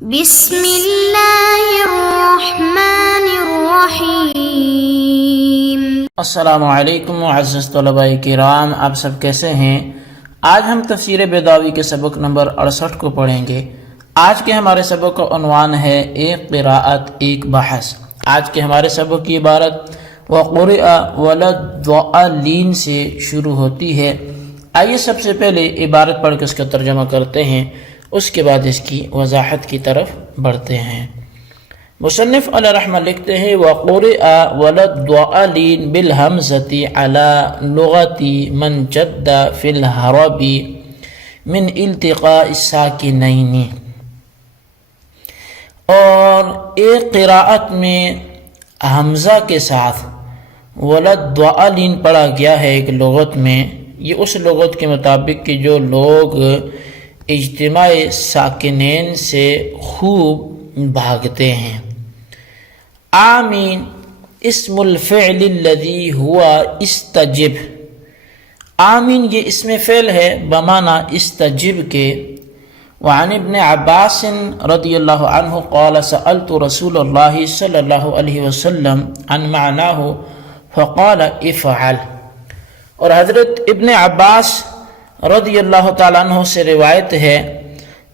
بسم اللہ الرحمن الرحیم۔ السلام علیکم معزز طلباء کرام، آپ سب کیسے ہیں؟ آج ہم تفسیر بیضاوی کے سبق نمبر 68 کو پڑھیں گے۔ آج کے ہمارے سبق کا عنوان ہے ایک قراءت ایک بحث۔ آج کے ہمارے سبق کی عبارت وَقُرِئَ وَلَضَّالِّينَ سے شروع ہوتی ہے۔ آئیے سب سے پہلے عبارت پڑھ کے اس کا ترجمہ کرتے ہیں، اس کے بعد اس کی وضاحت کی طرف بڑھتے ہیں۔ مصنف علیہ رحمہ لکھتے ہیں وَقُرِئَ وَلَضَّالِّينَ بِالْحَمْزَةِ عَلَى لُغَةِ مَنْ جَدَّ فِي الْحَرَبِ مِنْ الْتِقَاءِ السَّاكِنَيْنِ۔ اور ایک قراءت میں حمزہ کے ساتھ وَلَضَّالِّينَ پڑھا گیا ہے ایک لغت میں، یہ اس لغت کے مطابق کہ جو لوگ اجتماع ساکنین سے خوب بھاگتے ہیں۔ آمین اسم الفعل الذی ہوا استجب۔ آمین یہ اسم فعل ہے بمعنی استجب کے۔ وعن ابن عباس رضی اللہ عنہ قال سألت رسول اللہ صلی اللہ علیہ وسلم عن معناه فقال افعل۔ اور حضرت ابن عباس رضی اللہ تعالیٰ عنہ سے روایت ہے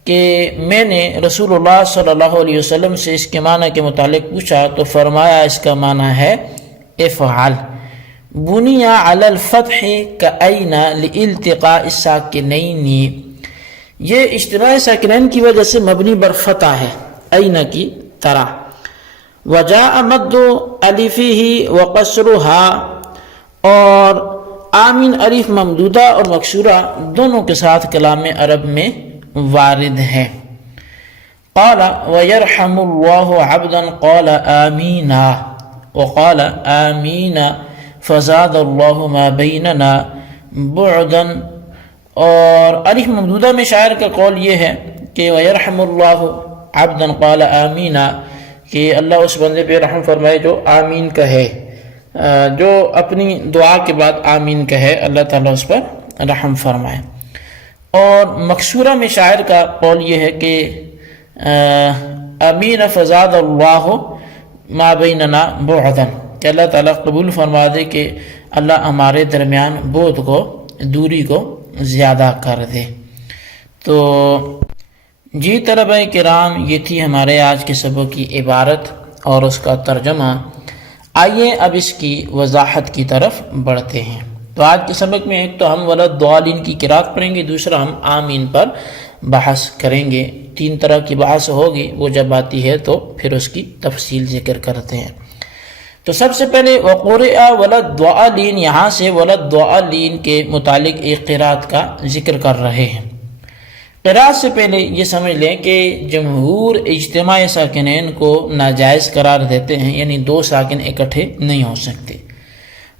کہ میں نے رسول اللہ صلی اللہ علیہ وسلم سے اس کے معنی کے متعلق پوچھا تو فرمایا اس کا معنی ہے افعل۔ بنی علی الفتح کأین لالتقاء الساکنین، یہ اجتماع ساکنین کی وجہ سے مبنی بر فتح ہے این کی طرح۔ وجاء مد الفہ وقصرها، اور آمین الف ممدودہ اور مکسورہ دونوں کے ساتھ کلام عرب میں وارد ہے۔ قال ويرحم الله عبدا قال آمین وقال آمین فزاد الله ما بیننا بعدا۔ اور الف ممدودہ میں شاعر کا قول یہ ہے کہ ويرحم الله عبدا قال آمین، کہ اللہ اس بندے پہ رحم فرمائے جو آمین کہے، جو اپنی دعا کے بعد آمین کہے، اللہ تعالیٰ اس پر رحم فرمائے۔ اور مکسورہ میں شاعر کا قول یہ ہے کہ آمین فزاد اللہ ما بیننا بعدا، کہ اللہ تعالیٰ قبول فرما دے کہ اللہ ہمارے درمیان بعد کو، دوری کو زیادہ کر دے۔ تو جی طلبہ کرام، یہ تھی ہمارے آج کے سبق کی عبارت اور اس کا ترجمہ۔ آئیے اب اس کی وضاحت کی طرف بڑھتے ہیں۔ تو آج کے سبق میں ایک تو ہم وَلَضَّالِّينَ کی قرات پڑھیں گے، دوسرا ہم آمین پر بحث کریں گے۔ تین طرح کی بحث ہوگی، وہ جب آتی ہے تو پھر اس کی تفصیل ذکر کرتے ہیں۔ تو سب سے پہلے وَقُرِئَ وَلَضَّالِّينَ، یہاں سے وَلَضَّالِّينَ کے متعلق ایک قرات کا ذکر کر رہے ہیں۔ قرات سے پہلے یہ سمجھ لیں کہ جمہور اجتماع ساکنین کو ناجائز قرار دیتے ہیں، یعنی دو ساکن اکٹھے نہیں ہو سکتے،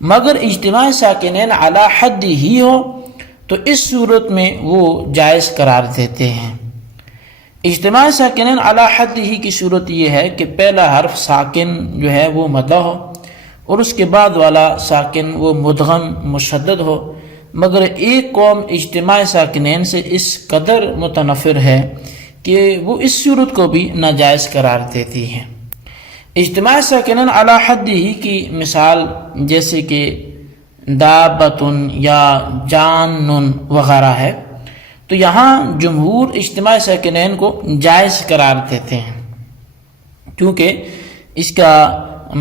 مگر اجتماع ساکنین علی حد ہی ہو تو اس صورت میں وہ جائز قرار دیتے ہیں۔ اجتماع ساکنین علی حد ہی کی صورت یہ ہے کہ پہلا حرف ساکن جو ہے وہ مدہ ہو اور اس کے بعد والا ساکن وہ مدغم مشدد ہو، مگر ایک قوم اجتماع ساکنین سے اس قدر متنفر ہے کہ وہ اس صورت کو بھی ناجائز قرار دیتی ہے۔ اجتماع ساکنین علی حد ہی کی مثال جیسے کہ دابتن یا جانن وغیرہ ہے، تو یہاں جمہور اجتماع ساکنین کو جائز قرار دیتے ہیں، کیونکہ اس کا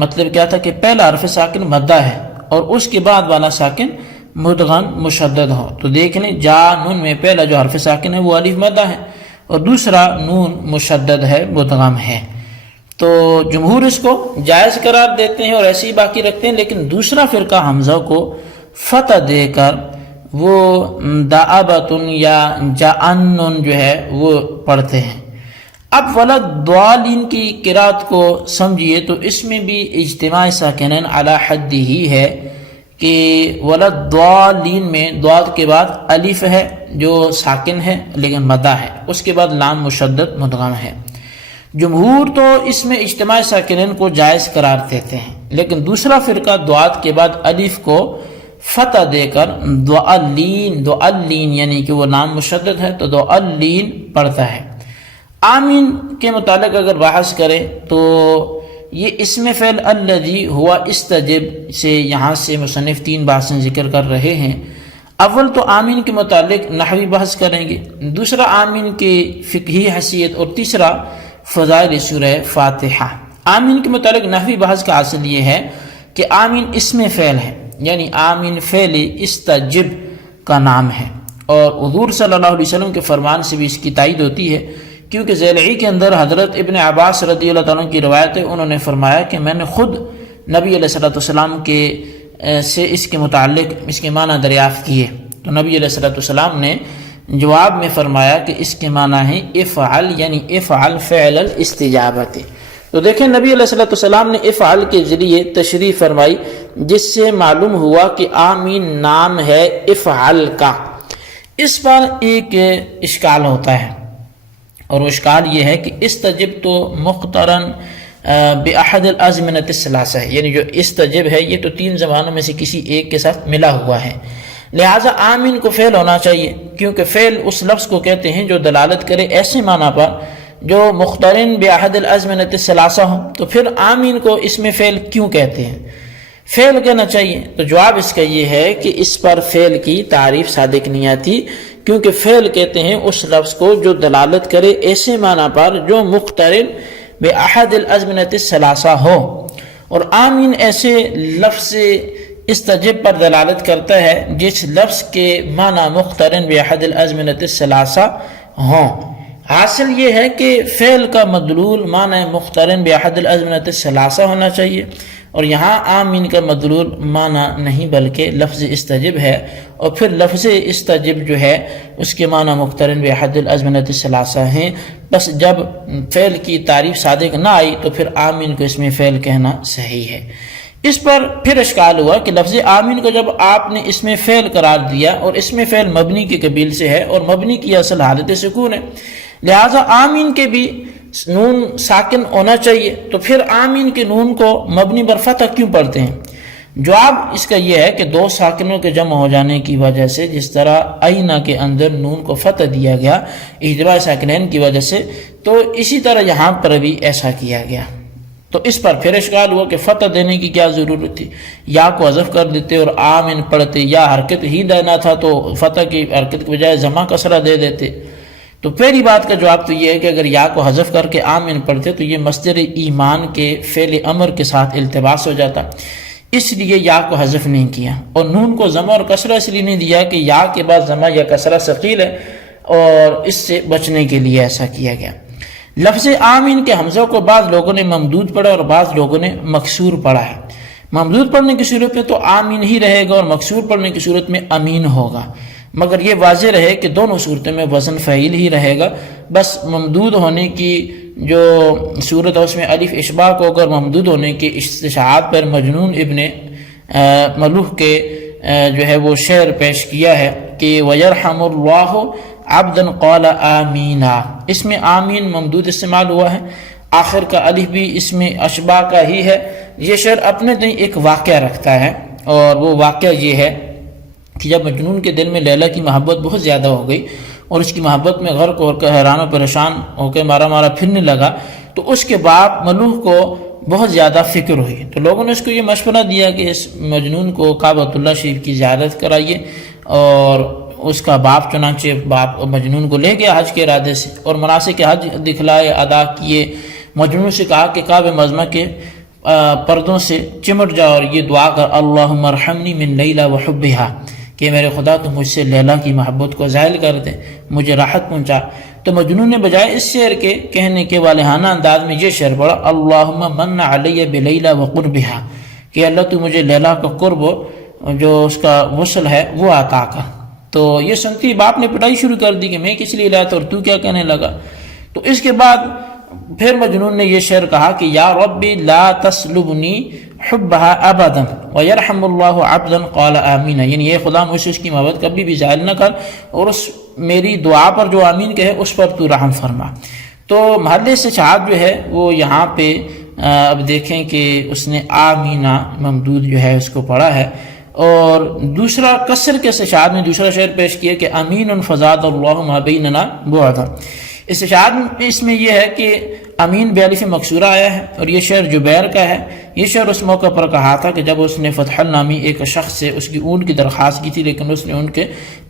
مطلب کیا تھا کہ پہلا حرف ساکن مدہ ہے اور اس کے بعد والا ساکن مدغم مشدد ہو۔ تو دیکھ لیں جانن میں پہلا جو حرف ساکن ہے وہ الف مدہ ہے اور دوسرا نون مشدد ہے، مدغم ہے، تو جمہور اس کو جائز قرار دیتے ہیں اور ایسے ہی باقی رکھتے ہیں۔ لیکن دوسرا فرقہ حمزہ کو فتح دے کر وہ دعبتن یا جعنن جو ہے وہ پڑھتے ہیں۔ اب وَلَضَّالِّينَ کی قرات کو سمجھیے تو اس میں بھی اجتماع ساکنین علی حد ہی ہے کہ وَلَضَّالِّينَ میں ضاد کے بعد الف ہے جو ساکن ہے لیکن مدہ ہے، اس کے بعد لام مشدد مدغم ہے۔ جمہور تو اس میں اجتماع ساکنین کو جائز قرار دیتے ہیں، لیکن دوسرا فرقہ ضاد کے بعد الف کو فتح دے کر ضالین یعنی کہ وہ نام مشدد ہے تو ضالین پڑھتا ہے۔ آمین کے متعلق اگر بحث کریں تو یہ اسم فعل الذی ہوا استجب سے یہاں سے مصنف 3 بحثیں ذکر کر رہے ہیں۔ اول تو آمین کے متعلق نحوی بحث کریں گے، دوسرا آمین کی فقہی حیثیت، اور تیسرا فضائل سورہ فاتحہ۔ آمین کے متعلق نحوی بحث کا حاصل یہ ہے کہ آمین اسم فعل ہے، یعنی آمین فعل استجب کا نام ہے، اور حضور صلی اللہ علیہ وسلم کے فرمان سے بھی اس کی تائید ہوتی ہے، کیونکہ ذیلعی کے اندر حضرت ابن عباس رضی اللہ تعالیٰ کی روایت ہے، انہوں نے فرمایا کہ میں نے خود نبی علیہ السلام کے سے اس کے متعلق اس کے معنی دریافت کیے، تو نبی علیہ السلام نے جواب میں فرمایا کہ اس کے معنی ہے افعل، یعنی افعل فعل الاستجابت۔ تو دیکھیں نبی علیہ السلام نے افعل کے ذریعے تشریح فرمائی، جس سے معلوم ہوا کہ آمین نام ہے افعل کا۔ اس پر ایک اشکال ہوتا ہے، اور وہ اشکال یہ ہے کہ استجب تو مقترن بأحد الازمنۃ الثلاثہ ہے، یعنی جو استجب ہے یہ تو 3 زمانوں میں سے کسی ایک کے ساتھ ملا ہوا ہے، لہٰذا آمین کو فعل ہونا چاہیے، کیونکہ فعل اس لفظ کو کہتے ہیں جو دلالت کرے ایسے معنی پر جو مقترن بأحد الازمنۃ الثلاثہ ہو، تو پھر آمین کو اسم فعل کیوں کہتے ہیں؟ فعل کہنا چاہیے۔ تو جواب اس کا یہ ہے کہ اس پر فعل کی تعریف صادق نہیں آتی، کیونکہ فعل کہتے ہیں اس لفظ کو جو دلالت کرے ایسے معنی پر جو مقترن بأحد الازمنۃ الثلاثہ ہو، اور آمین ایسے لفظ استجب پر دلالت کرتا ہے جس لفظ کے معنی مقترن بأحد الازمنۃ الثلاثہ ہوں۔ حاصل یہ ہے کہ فعل کا مدلول معنی مقترن بأحد الازمنۃ الثلاثہ ہونا چاہیے، اور یہاں آمین کا مدلول معنی نہیں بلکہ لفظ استجب ہے، اور پھر لفظ استجب جو ہے اس کے معنی مقترن بأحد الازمنۃ الثلاثہ ہیں۔ بس جب فعل کی تعریف صادق نہ آئی تو پھر آمین کو اسم فعل کہنا صحیح ہے۔ اس پر پھر اشکال ہوا کہ لفظ آمین کو جب آپ نے اسم فعل قرار دیا، اور اسم فعل مبنی کے قبیل سے ہے، اور مبنی کی اصل حالت سکون ہے، لہذا آمین کے بھی نون ساکن ہونا چاہیے، تو پھر آمین کے نون کو مبنی بر فتح کیوں پڑھتے ہیں؟ جواب اس کا یہ ہے کہ 2 ساکنوں کے جمع ہو جانے کی وجہ سے، جس طرح آئینہ کے اندر نون کو فتح دیا گیا اجتماع ساکنین کی وجہ سے، تو اسی طرح یہاں پر بھی ایسا کیا گیا۔ تو اس پر پھر اشکال ہوا کہ فتح دینے کی کیا ضرورت تھی؟ یا کو حذف کر دیتے اور آمین پڑھتے، یا حرکت ہی دینا تھا تو فتح کی حرکت کی بجائے ضمہ کسرہ دے دیتے۔ تو پہلی بات کا جواب تو یہ ہے کہ اگر یا کو حذف کر کے آمین پڑھتے تو یہ مصدر ایمان کے فعل امر کے ساتھ التباس ہو جاتا، اس لیے یا کو حذف نہیں کیا، اور نون کو ضمہ اور کسرہ اس لیے نہیں دیا کہ یا کے بعد ضمہ یا کسرہ ثقیل ہے، اور اس سے بچنے کے لیے ایسا کیا گیا۔ لفظ آمین کے حمزہ کو بعض لوگوں نے ممدود پڑھا اور بعض لوگوں نے مکسور پڑھا ہے۔ ممدود پڑھنے کی صورت میں تو آمین ہی رہے گا، اور مکسور پڑھنے کی صورت میں امین ہوگا، مگر یہ واضح رہے کہ دونوں صورتوں میں وزن فعیل ہی رہے گا۔ بس ممدود ہونے کی جو صورت ہے اس میں الف اشباع کو، اگر ممدود ہونے کی استشاعات پر مجنون ابن ملوح کے جو ہے وہ شعر پیش کیا ہے کہ وَيَرْحَمُ اللَّهُ عَبْدًا قَالَ آمِينَ، اس میں آمین ممدود استعمال ہوا ہے، آخر کا الف بھی اس میں اشباع کا ہی ہے۔ یہ شعر اپنے دن ایک واقعہ رکھتا ہے، اور وہ واقعہ یہ ہے کہ جب مجنون کے دل میں لیلا کی محبت بہت زیادہ ہو گئی، اور اس کی محبت میں غرق ہو کر حیران و پریشان ہو کے مارا مارا پھرنے لگا، تو اس کے بعد ملوح کو بہت زیادہ فکر ہوئی، تو لوگوں نے اس کو یہ مشورہ دیا کہ اس مجنون کو کعبۃ اللہ شریف کی زیارت کرائیے، اور اس کا باپ چنانچہ باپ مجنون کو لے گیا حج کے ارادے سے، اور مناسک حج دکھلائے، ادا کیے۔ مجنون سے کہا کہ کعبہ معظمہ کے پردوں سے چمٹ جا اور یہ دعا کر اللہم ارحمنی من لیلا وحبہا، کہ میرے خدا تو مجھ سے لیلا کی محبت کو زائل کر دے، مجھے راحت پہنچا۔ تو مجنون نے بجائے اس شعر کے کہنے کے والہانہ انداز میں یہ شعر پڑھا اللہم من علی بلیلا وقربہا، کہ اللہ تو مجھے لیلا کا قرب جو اس کا وصل ہے وہ عطا کر۔ تو یہ سنتی باپ نے پٹائی شروع کر دی کہ میں کس لیے لایا تھا اور تو کیا کہنے لگا۔ تو اس کے بعد پھر مجنون نے یہ شعر کہا کہ یا ربی لا تسلبنی حبہا ابدا ویرحم اللہ عبدا قال آمین، یعنی یہ خدا مجھ سے اس کی محبت کبھی بھی زائل نہ کر، اور اس میری دعا پر جو آمین کہے اس پر تو رحم فرما۔ تو محل استشہاد جو ہے وہ یہاں پہ اب دیکھیں کہ اس نے آمینہ ممدود جو ہے اس کو پڑھا ہے، اور دوسرا کسر کے استشہاد میں دوسرا شعر پیش کیا کہ امین فزاد اللہ ما بیننا بعدا، استشہاد اس میں یہ ہے کہ امین بے-الف مکسورہ آیا ہے اور یہ شعر جبیر کا ہے. یہ شعر اس موقع پر کہا تھا کہ جب اس نے فتح نامی ایک شخص سے اس کی اونٹ کی درخواست کی تھی لیکن اس نے ان کے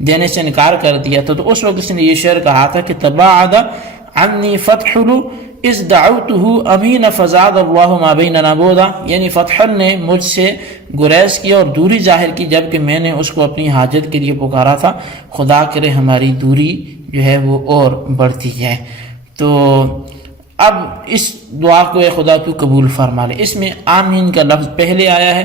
دینے سے انکار کر دیا تھا. تو اس وقت اس نے یہ شعر کہا تھا کہ تباعد عنی فتح اذ دعوتہ امین فزاد اللہ ما بیننا بعدا، یعنی فتح نے مجھ سے گریز کیا اور دوری ظاہر کی جبکہ میں نے اس کو اپنی حاجت کے لیے پکارا تھا، خدا کرے ہماری دوری جو ہے وہ اور بڑھتی جائے. تو اب اس دعا کو اے خدا تو قبول فرما لے. اس میں آمین کا لفظ پہلے آیا ہے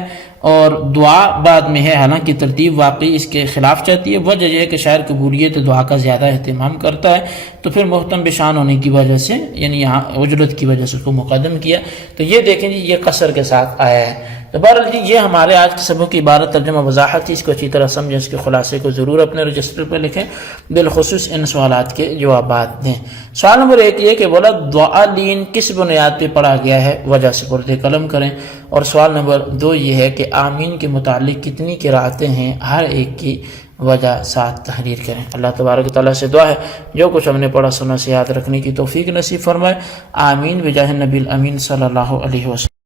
اور دعا بعد میں ہے، حالانکہ ترتیب واقعی اس کے خلاف چاہتی ہے. وجہ یہ ہے کہ شاعر قبولیت دعا کا زیادہ اہتمام کرتا ہے، تو پھر محتم بشان ہونے کی وجہ سے یعنی یہاں عجلت کی وجہ سے اس کو مقدم کیا. تو یہ دیکھیں جی یہ قصر کے ساتھ آیا ہے. تو بہرحال جی یہ ہمارے آج کے سبق کی عبارت ترجمہ وضاحت تھی. اس کو اچھی طرح سمجھیں، اس کے خلاصے کو ضرور اپنے رجسٹر پہ لکھیں، بالخصوص ان سوالات کے جوابات دیں. سوال نمبر 1 یہ کہ بولا دعالین کس بنیاد پہ پڑھا گیا ہے، وجہ سے پردے قلم کریں. اور سوال نمبر 2 یہ ہے کہ آمین کے متعلق کتنی قرأتیں ہیں، ہر ایک کی وجہ ساتھ تحریر کریں. اللہ تبارک تعالیٰ سے دعا ہے جو کچھ ہم نے پڑھا سنا سے یاد رکھنے کی توفیق نصیب فرمائے. آمین بجاہ نبی الامین صلی اللہ علیہ وسلم.